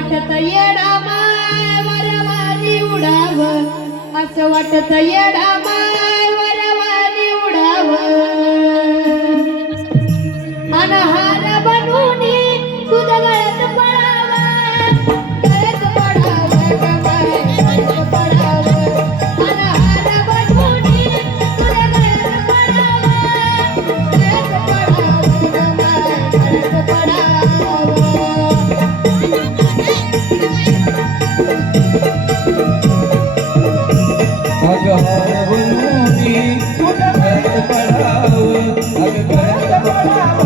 वाटत येडा माय वरवानी उडाव, असं वाटत येडा माय वरवानी उडाव. अनहार बनूनी तुझ्या गळ्यात पडाव, गळ्यात पडाव ग माय गळ्यात पडाव. अनहार बनूनी तुझ्या गळ्यात पडाव, गळ्यात पडाव ग माय गळ्यात पडाव. अगं हार बनूनी तुझ्या गळ्यात पडाव, अगं गळ्यात पडाव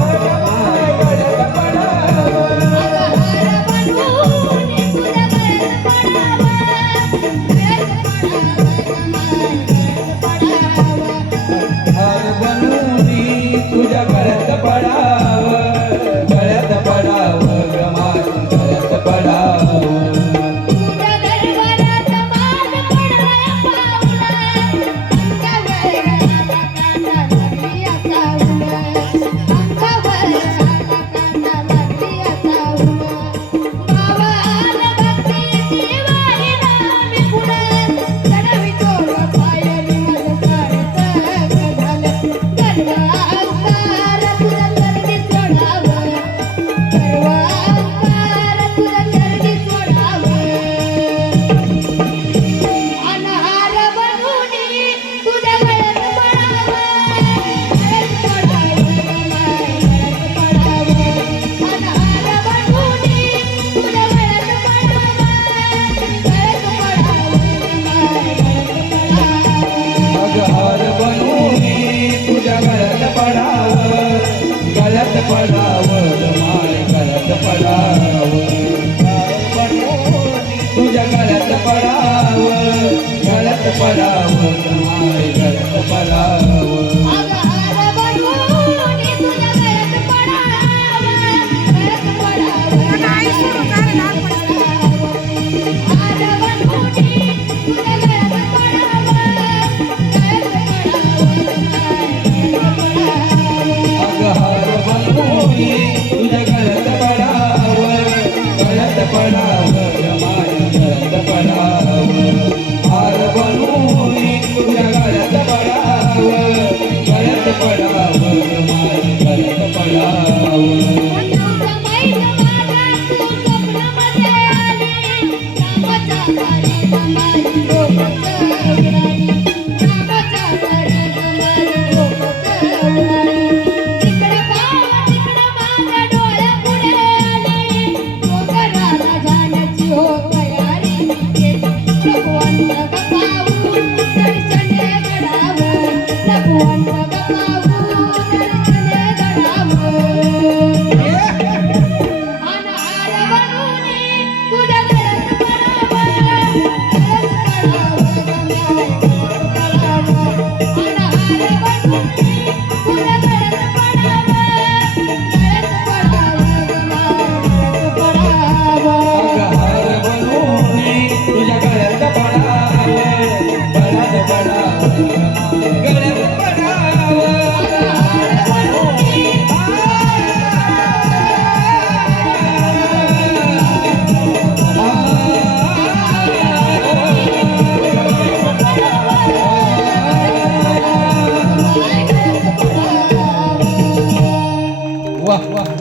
माय गळ्यात पडाव. अनहार बनूनी तुझ्या गळ्यात पडाव, गळ्यात पडाव ग माय गळ्यात पडाव. हार बनूनी तुझ्या गळ्यात पडाव, गळ्यात पडाव ग माय गळ्यात पडाव. तुझ्या दरबारात मान पडलाय पाऊला, अंगावर आला कांदा लागली आता उन्हा, अंगावर आला कांदा लागली आता उन्हा. बाबा आला भक्तीची वाहिला मी पुढं, चढवितो ग पायरी माझं सारखं झालं. गर्व अवतार तुझ्या चरणी सोडावं, गर्व अवतार तुझ्या चरणी सोडावं. अनहार बनूनी तुझ्या गळ्यात पडाव, गळ्यात पडाव ग माय गळ्यात पडाव. अनहार बनूनी तुझ्या गळ्यात पडाव, गळ्यात पडाव ग माय गळ्यात पडाव. अगं हार बनूनी तुझ्या गळ्यात पडाव, गळ्यात पडाव ग माय गळ्यात पडाव. हार बनूनी तुझ्या गळ्यात पडाव, गळ्यात पडाव ग माय गळ्यात पडाव. अगं हार बनूनी तुझ्या गळ्यात पडाव, गळ्यात पडाव ग माय गळ्यात पडाव. हार बनूनी तुझ्या गळ्यात पडाव, गळ्यात पडाव ग माय गळ्यात पडाव. अगं हार बनूनी तुझ्या गळ्यात पडाव, गळ्यात पडाव ग माय गळ्यात पडाव. हार बनूनी तुझ्या गळ्यात पडाव, गळ्यात पडाव ग माय गळ्यात पडाव. तुझं मैल माझा तू स्वप्नामध्ये आली, रामाच्या दारी ग माझी डोकं उडाली, रामाच्या दारी ग माझी डोकं उडाली. तिकडे पाव तिकडे माझ्या डोळ्यापुढे आली, डोंगराला जाण्याची हो तयारी मी केली. भगवंत ग पाहून दर्शने घडावं, भगवंत ग पाहून दर्शने घडावं. अनहार बनूनी तुझ्या गळ्यात पडाव, गळ्यात पडाव ग माय गळ्यात पडाव. अनहार बनूनी तुझ्या गळ्यात पडाव, गळ्यात पडाव ग माय गळ्यात पडाव. अगं हार बनूनी तुझ्या गळ्यात पडाव, गळ्यात पडाव ग माय गळ्यात पडाव. अनहार बनूनी वाह वाह.